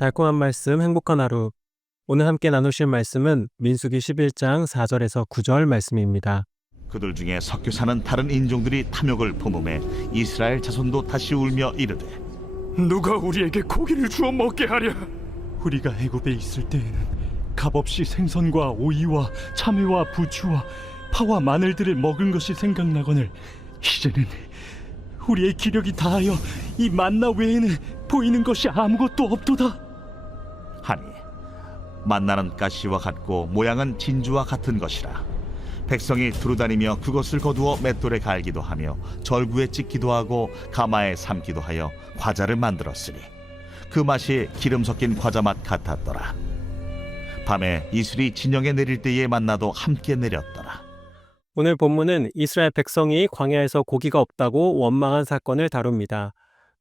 달콤한 말씀, 행복한 하루. 오늘 함께 나누실 말씀은 민수기 11장 4절에서 9절 말씀입니다. 그들 중에 섞여 사는 다른 인종들이 탐욕을 품음에 이스라엘 자손도 다시 울며 이르되 누가 우리에게 고기를 주어 먹게 하랴? 우리가 애굽에 있을 때에는 값없이 생선과 오이와 참외와 부추와 파와 마늘들을 먹은 것이 생각나거늘 이제는 우리의 기력이 다하여 이 만나 외에는 보이는 것이 아무것도 없도다. 하니 만나는 가시와 같고 모양은 진주와 같은 것이라 백성이 두루다니며 그것을 거두어 맷돌에 갈기도 하며 절구에 찍기도 하고 가마에 삶기도 하여 과자를 만들었으니 그 맛이 기름 섞인 과자 맛 같았더라. 밤에 이슬이 진영에 내릴 때에 만나도 함께 내렸더라. 오늘 본문은 이스라엘 백성이 광야에서 고기가 없다고 원망한 사건을 다룹니다.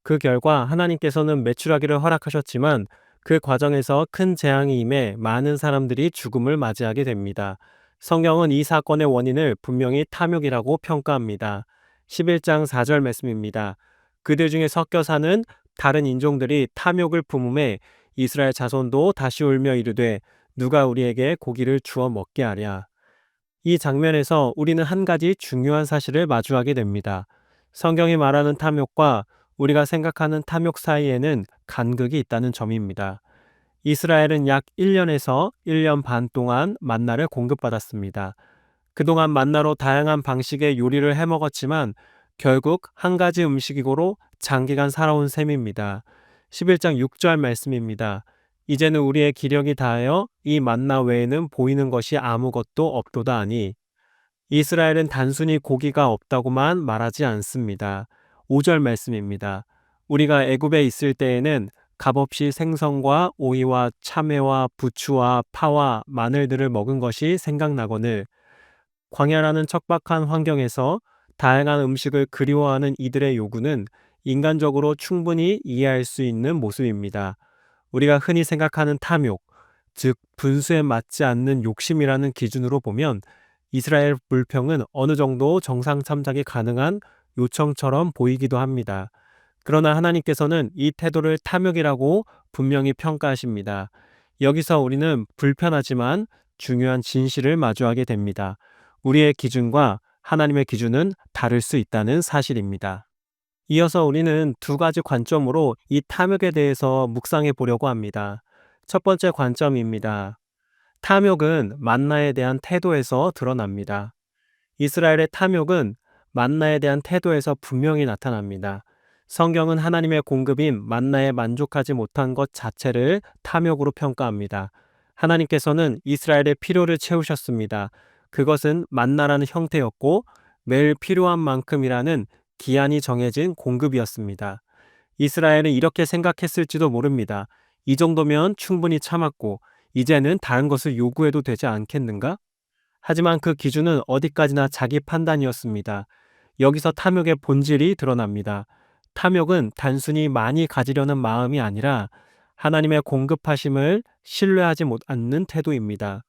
그 결과 하나님께서는 메추라기를 허락하셨지만 그 과정에서 큰 재앙이 임해 많은 사람들이 죽음을 맞이하게 됩니다. 성경은 이 사건의 원인을 분명히 탐욕이라고 평가합니다. 11장 4절 말씀입니다. 그들 중에 섞여 사는 다른 인종들이 탐욕을 품음에 이스라엘 자손도 다시 울며 이르되 누가 우리에게 고기를 주어 먹게 하랴. 이 장면에서 우리는 한 가지 중요한 사실을 마주하게 됩니다. 성경이 말하는 탐욕과 우리가 생각하는 탐욕 사이에는 간극이 있다는 점입니다. 이스라엘은 약 1년에서 1년 반 동안 만나를 공급받았습니다. 그동안 만나로 다양한 방식의 요리를 해먹었지만 결국 한 가지 음식이고로 장기간 살아온 셈입니다. 11장 6절 말씀입니다. 이제는 우리의 기력이 다하여 이 만나 외에는 보이는 것이 아무것도 없도다 하니 이스라엘은 단순히 고기가 없다고만 말하지 않습니다. 5절 말씀입니다. 우리가 애굽에 있을 때에는 값없이 생선과 오이와 참외와 부추와 파와 마늘들을 먹은 것이 생각나거늘 광야라는 척박한 환경에서 다양한 음식을 그리워하는 이들의 요구는 인간적으로 충분히 이해할 수 있는 모습입니다. 우리가 흔히 생각하는 탐욕, 즉 분수에 맞지 않는 욕심이라는 기준으로 보면 이스라엘 물평은 어느 정도 정상 참작이 가능한 요청처럼 보이기도 합니다. 그러나 하나님께서는 이 태도를 탐욕이라고 분명히 평가하십니다. 여기서 우리는 불편하지만 중요한 진실을 마주하게 됩니다. 우리의 기준과 하나님의 기준은 다를 수 있다는 사실입니다. 이어서 우리는 두 가지 관점으로 이 탐욕에 대해서 묵상해 보려고 합니다. 첫 번째 관점입니다. 탐욕은 만나에 대한 태도에서 드러납니다. 이스라엘의 탐욕은 만나에 대한 태도에서 분명히 나타납니다. 성경은 하나님의 공급인 만나에 만족하지 못한 것 자체를 탐욕으로 평가합니다. 하나님께서는 이스라엘의 필요를 채우셨습니다. 그것은 만나라는 형태였고 매일 필요한 만큼이라는 기한이 정해진 공급이었습니다. 이스라엘은 이렇게 생각했을지도 모릅니다. 이 정도면 충분히 참았고 이제는 다른 것을 요구해도 되지 않겠는가? 하지만 그 기준은 어디까지나 자기 판단이었습니다. 여기서 탐욕의 본질이 드러납니다. 탐욕은 단순히 많이 가지려는 마음이 아니라 하나님의 공급하심을 신뢰하지 않는 태도입니다.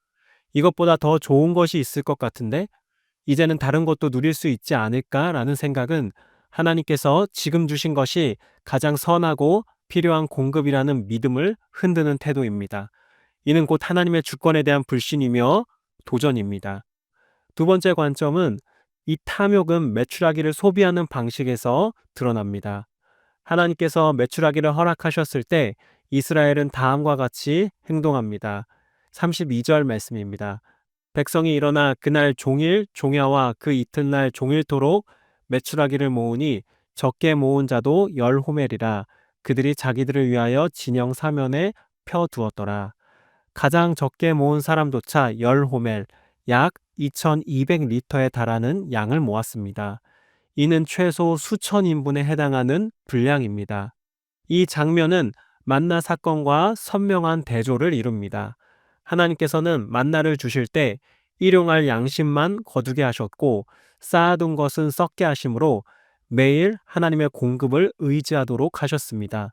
이것보다 더 좋은 것이 있을 것 같은데 이제는 다른 것도 누릴 수 있지 않을까라는 생각은 하나님께서 지금 주신 것이 가장 선하고 필요한 공급이라는 믿음을 흔드는 태도입니다. 이는 곧 하나님의 주권에 대한 불신이며 도전입니다. 두 번째 관점은 이 탐욕은 메추라기를 소비하는 방식에서 드러납니다. 하나님께서 메추라기를 허락하셨을 때 이스라엘은 다음과 같이 행동합니다. 32절 말씀입니다. 백성이 일어나 그날 종일 종야와 그 이튿날 종일토록 메추라기를 모으니 적게 모은 자도 10호멜이라 그들이 자기들을 위하여 진영 사면에 펴두었더라. 가장 적게 모은 사람조차 10호멜, 약 2200리터에 달하는 양을 모았습니다. 이는 최소 수천 인분에 해당하는 분량입니다. 이 장면은 만나 사건과 선명한 대조를 이룹니다. 하나님께서는 만나를 주실 때 일용할 양심만 거두게 하셨고 쌓아둔 것은 썩게 하심으로 매일 하나님의 공급을 의지하도록 하셨습니다.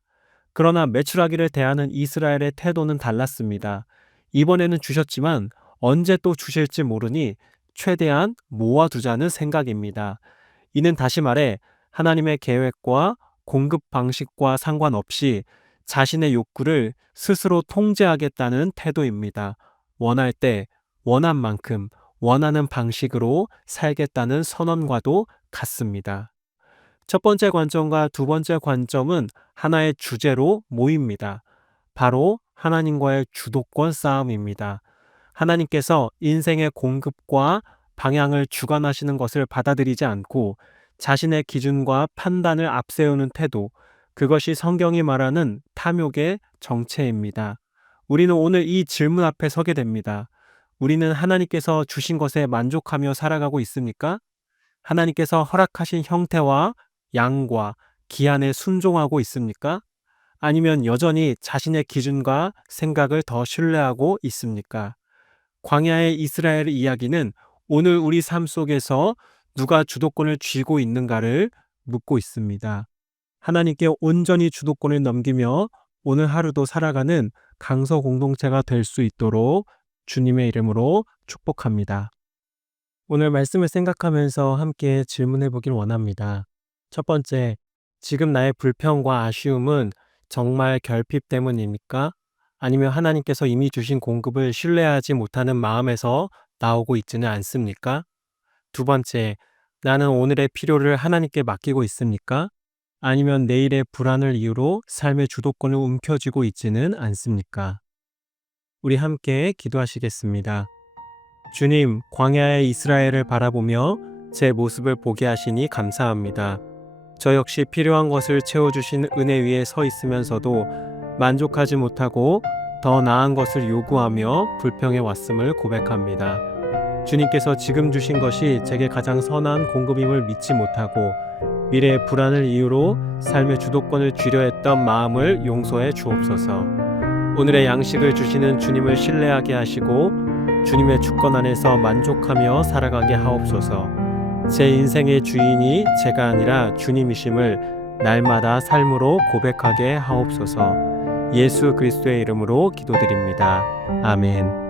그러나 메추라기를 대하는 이스라엘의 태도는 달랐습니다. 이번에는 주셨지만 언제 또 주실지 모르니 최대한 모아두자는 생각입니다. 이는 다시 말해 하나님의 계획과 공급 방식과 상관없이 자신의 욕구를 스스로 통제하겠다는 태도입니다. 원할 때, 원한 만큼, 원하는 방식으로 살겠다는 선언과도 같습니다. 첫 번째 관점과 두 번째 관점은 하나의 주제로 모입니다. 바로 하나님과의 주도권 싸움입니다. 하나님께서 인생의 공급과 방향을 주관하시는 것을 받아들이지 않고 자신의 기준과 판단을 앞세우는 태도, 그것이 성경이 말하는 탐욕의 정체입니다. 우리는 오늘 이 질문 앞에 서게 됩니다. 우리는 하나님께서 주신 것에 만족하며 살아가고 있습니까? 하나님께서 허락하신 형태와 양과 기한에 순종하고 있습니까? 아니면 여전히 자신의 기준과 생각을 더 신뢰하고 있습니까? 광야의 이스라엘 이야기는 오늘 우리 삶 속에서 누가 주도권을 쥐고 있는가를 묻고 있습니다. 하나님께 온전히 주도권을 넘기며 오늘 하루도 살아가는 강서 공동체가 될 수 있도록 주님의 이름으로 축복합니다. 오늘 말씀을 생각하면서 함께 질문해 보길 원합니다. 첫 번째, 지금 나의 불평과 아쉬움은 정말 결핍 때문입니까? 아니면 하나님께서 이미 주신 공급을 신뢰하지 못하는 마음에서 나오고 있지는 않습니까? 두 번째, 나는 오늘의 필요를 하나님께 맡기고 있습니까? 아니면 내일의 불안을 이유로 삶의 주도권을 움켜쥐고 있지는 않습니까? 우리 함께 기도하시겠습니다. 주님, 광야의 이스라엘을 바라보며 제 모습을 보게 하시니 감사합니다. 저 역시 필요한 것을 채워주신 은혜 위에 서 있으면서도 만족하지 못하고 더 나은 것을 요구하며 불평해 왔음을 고백합니다. 주님께서 지금 주신 것이 제게 가장 선한 공급임을 믿지 못하고 미래의 불안을 이유로 삶의 주도권을 쥐려 했던 마음을 용서해 주옵소서. 오늘의 양식을 주시는 주님을 신뢰하게 하시고 주님의 주권 안에서 만족하며 살아가게 하옵소서. 제 인생의 주인이 제가 아니라 주님이심을 날마다 삶으로 고백하게 하옵소서. 예수 그리스도의 이름으로 기도드립니다. 아멘.